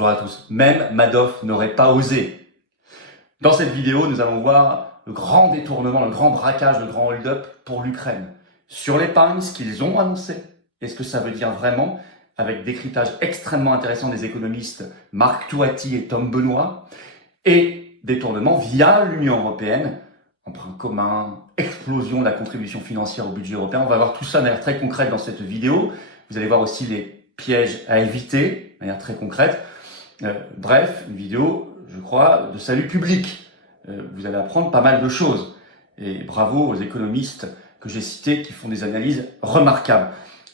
bonjour à tous. Même Madoff n'aurait pas osé. Dans cette vidéo, nous allons voir le grand détournement, le grand braquage, le grand hold-up pour l'Ukraine. Sur l'épargne, ce qu'ils ont annoncé et ce que ça veut dire vraiment, avec décryptage extrêmement intéressant des économistes Marc Touati et Tom Benoît, et détournement via l'Union européenne, emprunt commun, explosion de la contribution financière au budget européen. On va voir tout ça de manière très concrète dans cette vidéo. Vous allez voir aussi les pièges à éviter de manière très concrète. Bref, une vidéo, je crois, de salut public. Vous allez apprendre pas mal de choses. Et bravo aux économistes que j'ai cités qui font des analyses remarquables.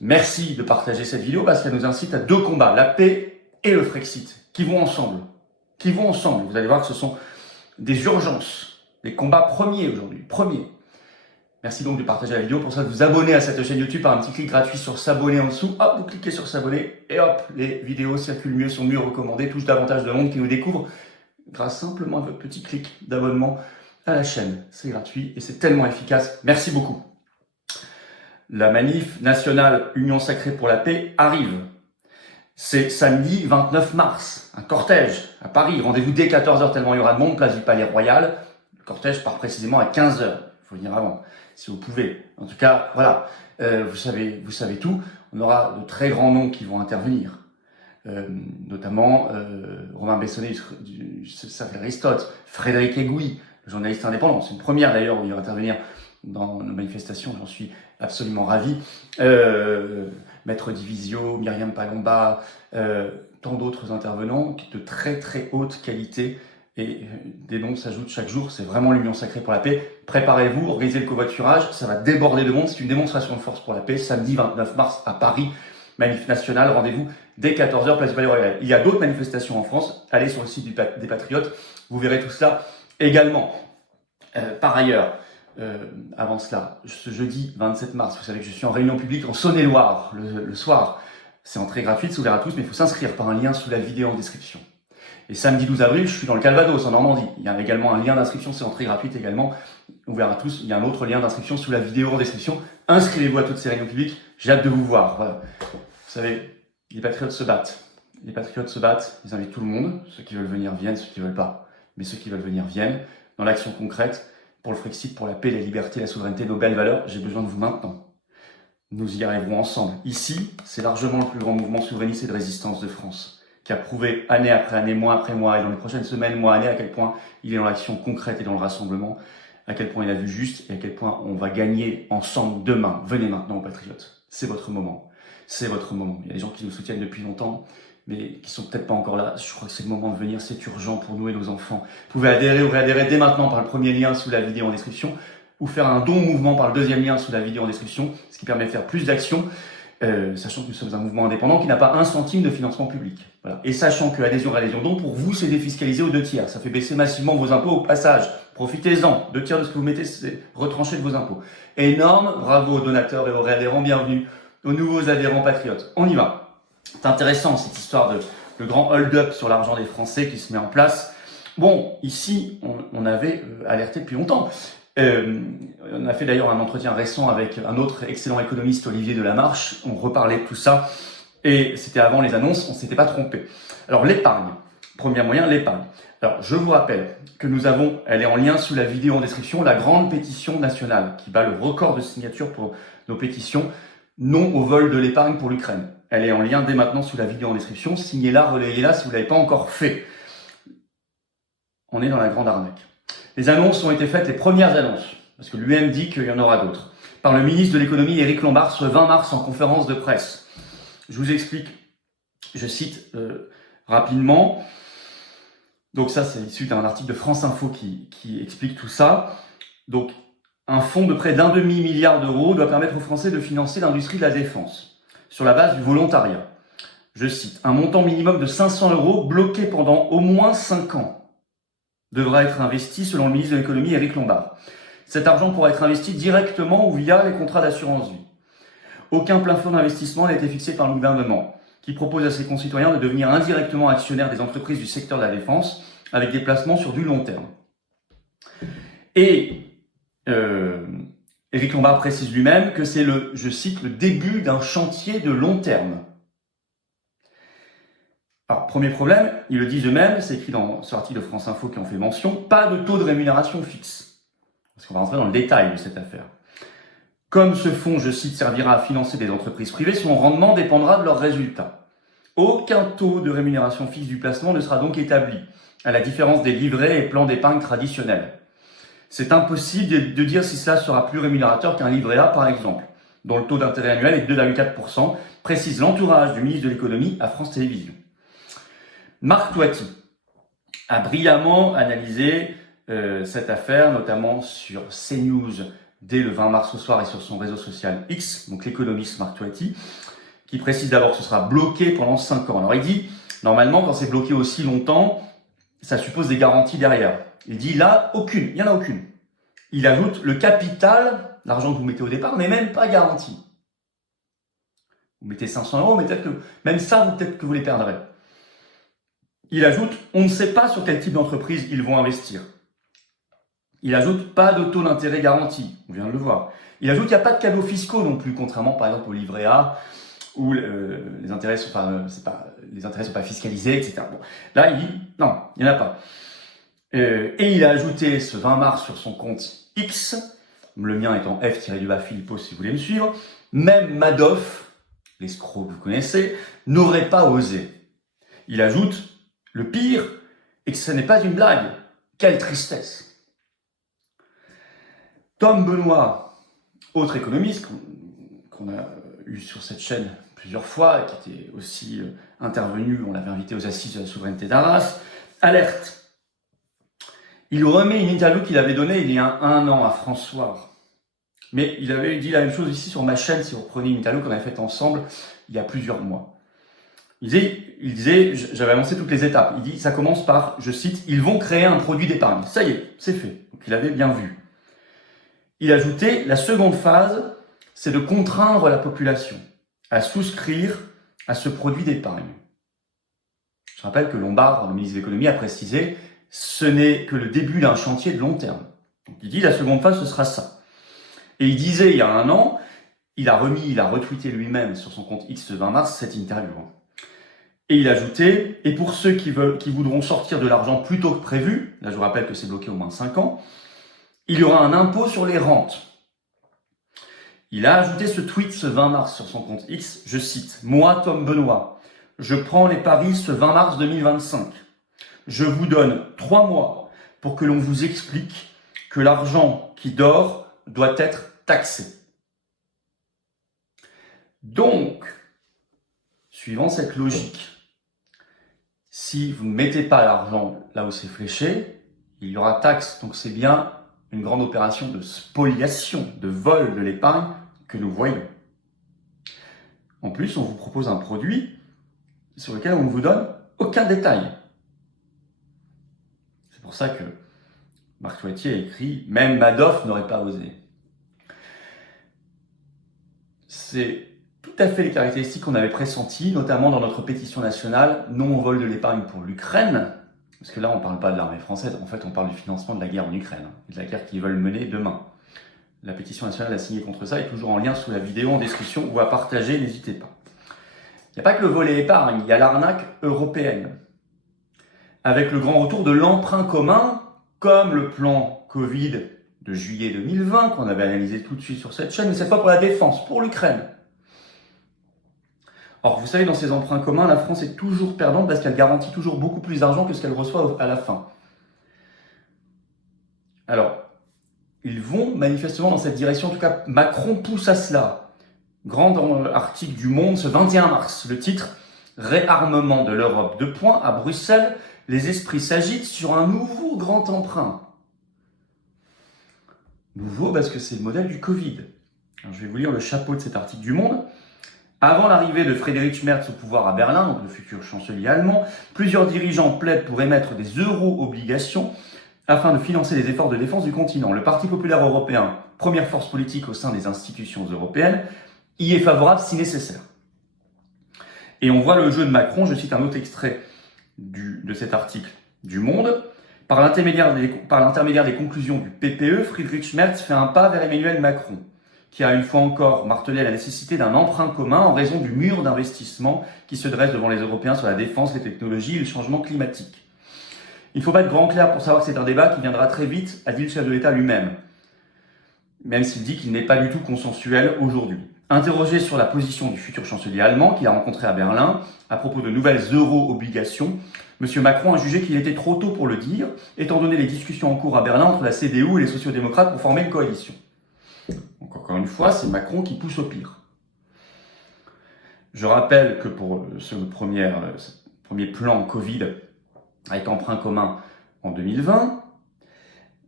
Merci de partager cette vidéo parce qu'elle nous incite à deux combats, la paix et le Frexit, qui vont ensemble. Vous allez voir que ce sont des urgences, des combats premiers aujourd'hui, premiers. Merci donc de partager la vidéo, pour ça de vous abonner à cette chaîne YouTube par un petit clic gratuit sur s'abonner en dessous. Hop, vous cliquez sur s'abonner et hop, les vidéos circulent mieux, sont mieux recommandées, touchent davantage de monde qui nous découvrent grâce simplement à votre petit clic d'abonnement à la chaîne. C'est gratuit et c'est tellement efficace. Merci beaucoup. La manif nationale Union sacrée pour la paix arrive. C'est samedi 29 mars, un cortège à Paris. Rendez-vous dès 14h tellement il y aura de monde, place du Palais Royal. Le cortège part précisément à 15h. Il faut venir avant, si vous pouvez. En tout cas, voilà, vous savez tout. On aura de très grands noms qui vont intervenir. Notamment Romain Bessonnet du Cercle Aristote, Frédéric Egouy, le journaliste indépendant. C'est une première d'ailleurs où il va intervenir dans nos manifestations, j'en suis absolument ravi. Maître Divisio, Myriam Palomba, tant d'autres intervenants de très très haute qualité et des noms s'ajoutent chaque jour. C'est vraiment l'Union sacrée pour la paix. Préparez-vous, organisez le covoiturage, ça va déborder de monde. C'est une démonstration de force pour la paix, samedi 29 mars à Paris. Manif nationale, rendez-vous dès 14h, place du Palais Royal. Il y a d'autres manifestations en France, allez sur le site des Patriotes, vous verrez tout cela également. Par ailleurs, avant cela, ce jeudi 27 mars, vous savez que je suis en réunion publique en Saône-et-Loire le soir. C'est entrée gratuite, c'est ouvert à tous, mais il faut s'inscrire par un lien sous la vidéo en description. Et samedi 12 avril, je suis dans le Calvados, en Normandie. Il y a également un lien d'inscription, c'est entrée gratuite également, ouvert à tous. Il y a un autre lien d'inscription sous la vidéo en description. Inscrivez-vous à toutes ces réunions publiques, j'ai hâte de vous voir. Voilà. Vous savez, les patriotes se battent. Les patriotes se battent, ils invitent tout le monde. Ceux qui veulent venir viennent, ceux qui veulent pas. Mais ceux qui veulent venir viennent. Dans l'action concrète, pour le Frexit, pour la paix, la liberté, la souveraineté, nos belles valeurs, j'ai besoin de vous maintenant. Nous y arriverons ensemble. Ici, c'est largement le plus grand mouvement souverainiste et de résistance de France, qui a prouvé année après année, mois après mois, et dans les prochaines semaines, mois, années, à quel point il est dans l'action concrète et dans le rassemblement, à quel point il a vu juste et à quel point on va gagner ensemble demain. Venez maintenant aux patriotes. C'est votre moment. C'est votre moment. Il y a des gens qui nous soutiennent depuis longtemps, mais qui sont peut-être pas encore là. Je crois que c'est le moment de venir, c'est urgent pour nous et nos enfants. Vous pouvez adhérer ou réadhérer dès maintenant par le premier lien sous la vidéo en description, ou faire un don au mouvement par le deuxième lien sous la vidéo en description, ce qui permet de faire plus d'actions, sachant que nous sommes un mouvement indépendant qui n'a pas un centime de financement public. Voilà. Et sachant que adhésion, don, pour vous, c'est défiscalisé aux 2/3. Ça fait baisser massivement vos impôts au passage. Profitez-en. 2/3 de ce que vous mettez, c'est retranché de vos impôts. Énorme, bravo aux donateurs et aux réadhérents, bienvenue aux nouveaux adhérents patriotes. On y va. C'est intéressant cette histoire de le grand hold-up sur l'argent des Français qui se met en place. Bon, ici, on avait alerté depuis longtemps. On a fait d'ailleurs un entretien récent avec un autre excellent économiste, Olivier Delamarche. On reparlait de tout ça et c'était avant les annonces, on ne s'était pas trompé. Alors l'épargne, premier moyen, l'épargne. Alors je vous rappelle que nous avons, elle est en lien sous la vidéo en description, la grande pétition nationale qui bat le record de signatures pour nos pétitions. Non au vol de l'épargne pour l'Ukraine. Elle est en lien dès maintenant sous la vidéo en description. Signez-la, relayez-la si vous ne l'avez pas encore fait. On est dans la grande arnaque. Les annonces ont été faites, les premières annonces, parce que l'UM dit qu'il y en aura d'autres, par le ministre de l'économie Éric Lombard ce 20 mars en conférence de presse. Je vous explique, je cite rapidement. Donc ça, c'est issu d'un article de France Info qui explique tout ça. Donc, un fonds de près d'1,5 milliard d'euros doit permettre aux Français de financer l'industrie de la défense, sur la base du volontariat. Je cite, un montant minimum de 500 € bloqué pendant au moins 5 ans devra être investi selon le ministre de l'économie Éric Lombard. Cet argent pourra être investi directement ou via les contrats d'assurance vie. Aucun plafond d'investissement n'a été fixé par le gouvernement, qui propose à ses concitoyens de devenir indirectement actionnaires des entreprises du secteur de la défense avec des placements sur du long terme. Et Éric Lombard précise lui-même que c'est je cite, le début d'un chantier de long terme. Alors, premier problème, ils le disent eux-mêmes, c'est écrit dans ce article de France Info qui en fait mention, pas de taux de rémunération fixe. Parce qu'on va rentrer dans le détail de cette affaire. Comme ce fonds, je cite, servira à financer des entreprises privées, son rendement dépendra de leurs résultats. Aucun taux de rémunération fixe du placement ne sera donc établi, à la différence des livrets et plans d'épargne traditionnels. C'est impossible de dire si cela sera plus rémunérateur qu'un livret A, par exemple, dont le taux d'intérêt annuel est de 2,4%, précise l'entourage du ministre de l'économie à France Télévisions. Marc Toiti a brillamment analysé cette affaire, notamment sur CNews dès le 20 mars au soir et sur son réseau social X, donc l'économiste Marc Toiti, qui précise d'abord que ce sera bloqué pendant 5 ans. Alors il dit, normalement, quand c'est bloqué aussi longtemps, ça suppose des garanties derrière. Il dit là, aucune, il n'y en a aucune. Il ajoute, le capital, l'argent que vous mettez au départ, n'est même pas garanti. Vous mettez 500 €, mais peut-être que, même ça, peut-être que vous les perdrez. Il ajoute, on ne sait pas sur quel type d'entreprise ils vont investir. Il ajoute, pas de taux d'intérêt garanti, on vient de le voir. Il ajoute, il n'y a pas de cadeaux fiscaux non plus, contrairement par exemple au livret A, où les intérêts sont pas fiscalisés, etc. Bon, là, il dit, non, il n'y en a pas. Et il a ajouté ce 20 mars sur son compte X, le mien étant F-Philippos si vous voulez me suivre, même Madoff, l'escroc que vous connaissez, n'aurait pas osé. Il ajoute, le pire est que ce n'est pas une blague. Quelle tristesse. Tom Benoît, autre économiste qu'on a eu sur cette chaîne plusieurs fois, et qui était aussi intervenu, on l'avait invité aux assises de la souveraineté d'Arras, alerte. Il remet une interview qu'il avait donnée il y a 1 an à François. Mais il avait dit la même chose ici sur ma chaîne, si vous reprenez une interview qu'on avait faite ensemble il y a plusieurs mois. Il disait, j'avais annoncé toutes les étapes. Il dit, ça commence par, je cite, ils vont créer un produit d'épargne. Ça y est, c'est fait. Donc il avait bien vu. Il ajoutait, la seconde phase, c'est de contraindre la population à souscrire à ce produit d'épargne. Je rappelle que Lombard, le ministre de l'économie, a précisé, ce n'est que le début d'un chantier de long terme. Donc il dit, la seconde phase, ce sera ça. Et il disait, il y a 1 an, il a retweeté lui-même sur son compte X le 20 mars cette interview. Et il ajoutait, et pour ceux qui voudront sortir de l'argent plus tôt que prévu, là je vous rappelle que c'est bloqué au moins 5 ans, il y aura un impôt sur les rentes. Il a ajouté ce tweet ce 20 mars sur son compte X, je cite, « Moi, Tom Benoît, je prends les paris ce 20 mars 2025. Je vous donne 3 mois pour que l'on vous explique que l'argent qui dort doit être taxé. » Donc, suivant cette logique, si vous ne mettez pas l'argent là où c'est fléché, il y aura taxe. Donc c'est bien une grande opération de spoliation, de vol de l'épargne que nous voyons. En plus, on vous propose un produit sur lequel on ne vous donne aucun détail. C'est pour ça que Marc Toiti a écrit « Même Madoff n'aurait pas osé ». C'est tout à fait les caractéristiques qu'on avait pressenties, notamment dans notre pétition nationale « Non au vol de l'épargne pour l'Ukraine », parce que là, on ne parle pas de l'armée française, en fait, on parle du financement de la guerre en Ukraine, et de la guerre qu'ils veulent mener demain. La pétition nationale a signé contre ça, est toujours en lien sous la vidéo en description, ou à partager, n'hésitez pas. Il n'y a pas que le volet épargne, il y a l'arnaque européenne. Avec le grand retour de l'emprunt commun, comme le plan Covid de juillet 2020, qu'on avait analysé tout de suite sur cette chaîne, mais cette fois pour la défense, pour l'Ukraine. Or, vous savez, dans ces emprunts communs, la France est toujours perdante parce qu'elle garantit toujours beaucoup plus d'argent que ce qu'elle reçoit à la fin. Alors, ils vont manifestement dans cette direction, en tout cas, Macron pousse à cela. Grand article du Monde, ce 21 mars, le titre « Réarmement de l'Europe, 2 points, à Bruxelles, les esprits s'agitent sur un nouveau grand emprunt ». Nouveau parce que c'est le modèle du Covid. Alors, je vais vous lire le chapeau de cet article du Monde. Avant l'arrivée de Friedrich Merz au pouvoir à Berlin, donc le futur chancelier allemand, plusieurs dirigeants plaident pour émettre des euro-obligations afin de financer les efforts de défense du continent. Le Parti populaire européen, première force politique au sein des institutions européennes, y est favorable si nécessaire. Et on voit le jeu de Macron, je cite un autre extrait de cet article du Monde. Par l'intermédiaire des conclusions du PPE, Friedrich Merz fait un pas vers Emmanuel Macron. qui a une fois encore martelé la nécessité d'un emprunt commun en raison du mur d'investissement qui se dresse devant les Européens sur la défense, les technologies et le changement climatique. Il ne faut pas être grand clair pour savoir que c'est un débat qui viendra très vite, a dit le chef de l'État lui-même, même s'il dit qu'il n'est pas du tout consensuel aujourd'hui. Interrogé sur la position du futur chancelier allemand qu'il a rencontré à Berlin à propos de nouvelles euro-obligations, M. Macron a jugé qu'il était trop tôt pour le dire, étant donné les discussions en cours à Berlin entre la CDU et les sociaux-démocrates pour former une coalition. Donc encore une fois, c'est Macron qui pousse au pire. Je rappelle que pour ce premier plan Covid avec emprunt commun en 2020,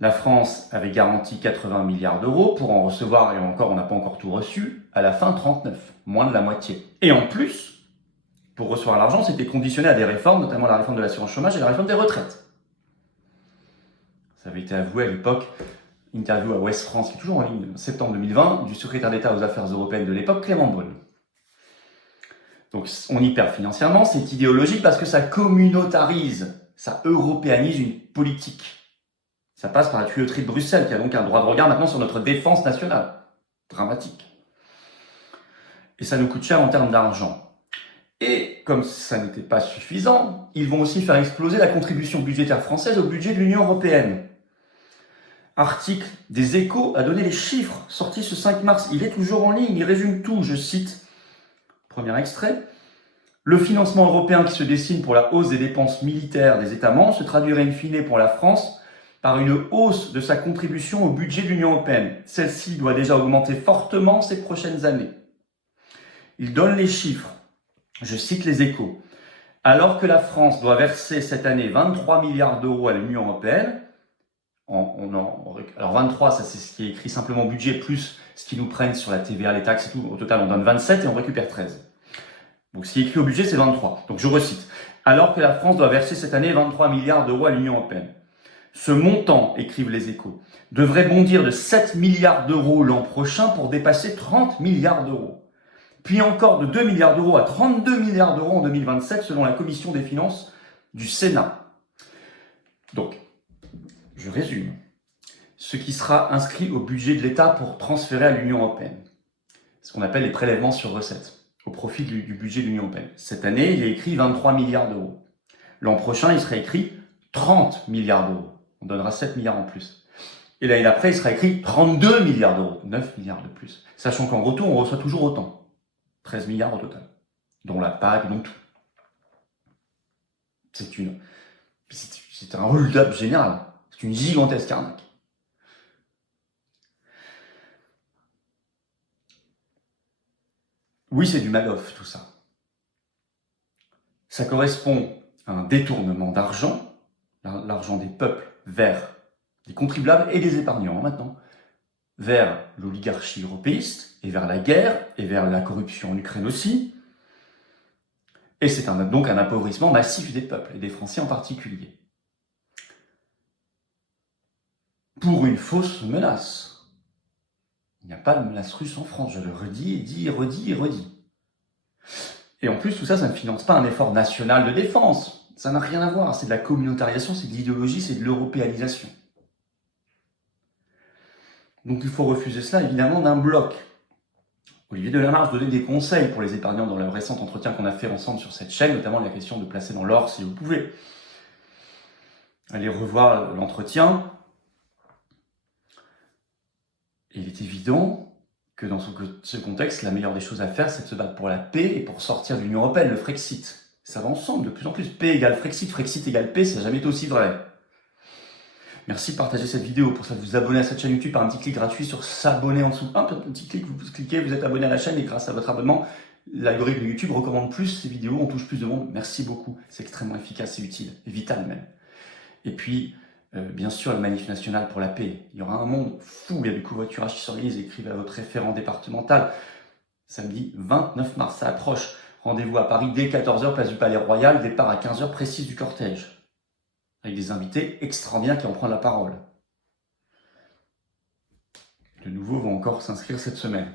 la France avait garanti 80 milliards d'euros pour en recevoir, et encore on n'a pas encore tout reçu, à la fin 39, moins de la moitié. Et en plus, pour recevoir l'argent, c'était conditionné à des réformes, notamment la réforme de l'assurance chômage et la réforme des retraites. Ça avait été avoué à l'époque, interview à Ouest France, qui est toujours en ligne, en septembre 2020, du secrétaire d'État aux affaires européennes de l'époque, Clément Beaune. Donc on y perd financièrement, c'est idéologique parce que ça communautarise, ça européanise une politique. Ça passe par la tuyauterie de Bruxelles, qui a donc un droit de regard maintenant sur notre défense nationale. Dramatique. Et ça nous coûte cher en termes d'argent. Et comme ça n'était pas suffisant, ils vont aussi faire exploser la contribution budgétaire française au budget de l'Union européenne. Article des Échos a donné les chiffres sortis ce 5 mars. Il est toujours en ligne, il résume tout, je cite. Premier extrait. Le financement européen qui se dessine pour la hausse des dépenses militaires des États membres se traduirait in fine pour la France par une hausse de sa contribution au budget de l'Union européenne. Celle-ci doit déjà augmenter fortement ces prochaines années. Il donne les chiffres. Je cite les Échos. Alors que la France doit verser cette année 23 milliards d'euros à l'Union européenne, alors 23, ça c'est ce qui est écrit simplement budget, plus ce qu'ils nous prennent sur la TVA, les taxes et tout. Au total, on donne 27 et on récupère 13. Donc ce qui est écrit au budget, c'est 23. Donc je recite. Alors que la France doit verser cette année 23 milliards d'euros à l'Union européenne. Ce montant, écrivent les Échos, devrait bondir de 7 milliards d'euros l'an prochain pour dépasser 30 milliards d'euros. Puis encore de 2 milliards d'euros à 32 milliards d'euros en 2027 selon la Commission des finances du Sénat. Donc, je résume. Ce qui sera inscrit au budget de l'État pour transférer à l'Union européenne. Ce qu'on appelle les prélèvements sur recettes, au profit du budget de l'Union européenne. Cette année, il est écrit 23 milliards d'euros. L'an prochain, il sera écrit 30 milliards d'euros. On donnera 7 milliards en plus. Et l'année d'après, il sera écrit 32 milliards d'euros, 9 milliards de plus. Sachant qu'en retour, on reçoit toujours autant. 13 milliards au total. Dont la PAC, dont tout. C'est un hold-up général. C'est une gigantesque arnaque. Oui, c'est du Madoff, tout ça. Ça correspond à un détournement d'argent, l'argent des peuples vers des contribuables et des épargnants maintenant, vers l'oligarchie européiste et vers la guerre et vers la corruption en Ukraine aussi. Et c'est donc un appauvrissement massif des peuples et des Français en particulier. Pour une fausse menace. Il n'y a pas de menace russe en France, je le redis. Et en plus, tout ça, ça ne finance pas un effort national de défense. Ça n'a rien à voir, c'est de la communautarisation, c'est de l'idéologie, c'est de l'européanisation. Donc il faut refuser cela, évidemment, d'un bloc. Olivier Delamarche donnait des conseils pour les épargnants dans le récent entretien qu'on a fait ensemble sur cette chaîne, notamment la question de placer dans l'or si vous pouvez. Allez revoir l'entretien. Et il est évident que dans ce contexte, la meilleure des choses à faire, c'est de se battre pour la paix et pour sortir de l'Union européenne, le Frexit. Ça va ensemble, de plus en plus. Paix égale Frexit, Frexit égale paix, ça n'a jamais été aussi vrai. Merci de partager cette vidéo. Pour ça, vous abonner à cette chaîne YouTube par un petit clic gratuit sur s'abonner en dessous. Un petit clic, vous cliquez, vous êtes abonné à la chaîne et grâce à votre abonnement, l'algorithme de YouTube recommande plus ces vidéos, on touche plus de monde. Merci beaucoup, c'est extrêmement efficace et utile, et vital même. Et puis, bien sûr, la manif nationale pour la paix. Il y aura un monde fou, il y a du covoiturage qui s'organise, écrivez à votre référent départemental. Samedi 29 mars, ça approche. Rendez-vous à Paris dès 14h, place du Palais Royal, départ à 15h précise du cortège. Avec des invités extraordinaires qui vont prendre la parole. De nouveaux vont encore s'inscrire cette semaine.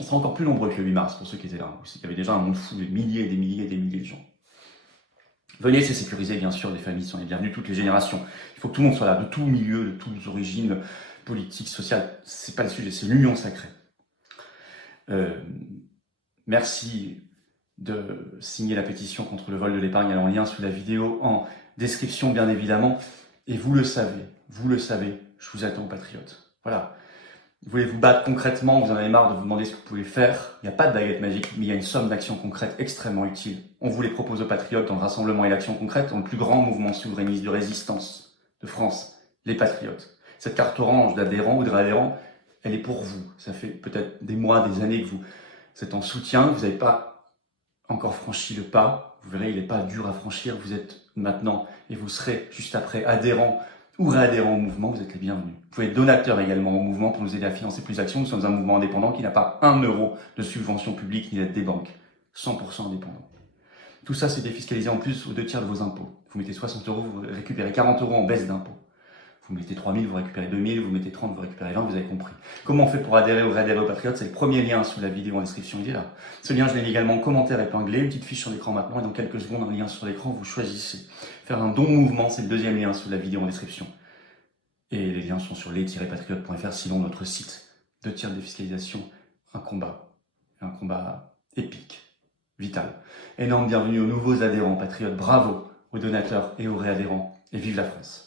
On sera encore plus nombreux que le 8 mars pour ceux qui étaient là. Il y avait déjà un monde fou, des milliers et des milliers et des milliers de gens. Venez, c'est sécurisé, bien sûr, les familles sont les bienvenues, toutes les générations. Il faut que tout le monde soit là, de tout milieu, de toutes origines, politique, sociale, c'est pas le sujet, c'est l'union sacrée. Merci de signer la pétition contre le vol de l'épargne, en lien sous la vidéo en description bien évidemment. Et vous le savez, je vous attends patriotes. Voilà. Vous voulez vous battre concrètement, vous en avez marre de vous demander ce que vous pouvez faire. Il n'y a pas de baguette magique, mais il y a une somme d'actions concrètes extrêmement utiles. On vous les propose aux patriotes dans le Rassemblement et l'Action concrète, dans le plus grand mouvement souverainiste de résistance de France, les patriotes. Cette carte orange d'adhérents ou de réadhérents, elle est pour vous. Ça fait peut-être des mois, des années que vous êtes en soutien, vous n'avez pas encore franchi le pas. Vous verrez, il n'est pas dur à franchir. Vous êtes maintenant, et vous serez juste après, adhérents ou réadhérents au mouvement, vous êtes les bienvenus. Vous pouvez être donateur également au mouvement pour nous aider à financer plus d'actions. Nous sommes un mouvement indépendant qui n'a pas 1 euro de subvention publique ni d'aide des banques. 100% indépendant. Tout ça, c'est défiscalisé en plus aux 2/3 de vos impôts. Vous mettez 60 euros, vous récupérez 40 euros en baisse d'impôts. Vous mettez 3 000, vous récupérez 2 000, vous mettez 30, vous récupérez 20, vous avez compris. Comment on fait pour adhérer ou réadhérer aux Patriotes? C'est le premier lien sous la vidéo en description, il est là. Ce lien, je l'ai mis également en commentaire épinglé, une petite fiche sur l'écran maintenant, et dans quelques secondes, un lien sur l'écran, vous choisissez. Faire un don mouvement, c'est le deuxième lien sous la vidéo en description. Et les liens sont sur les-patriotes.fr, sinon notre site. 2/3 de défiscalisation, un combat épique, vital. Énorme bienvenue aux nouveaux adhérents patriotes, bravo aux donateurs et aux réadhérents, et vive la France.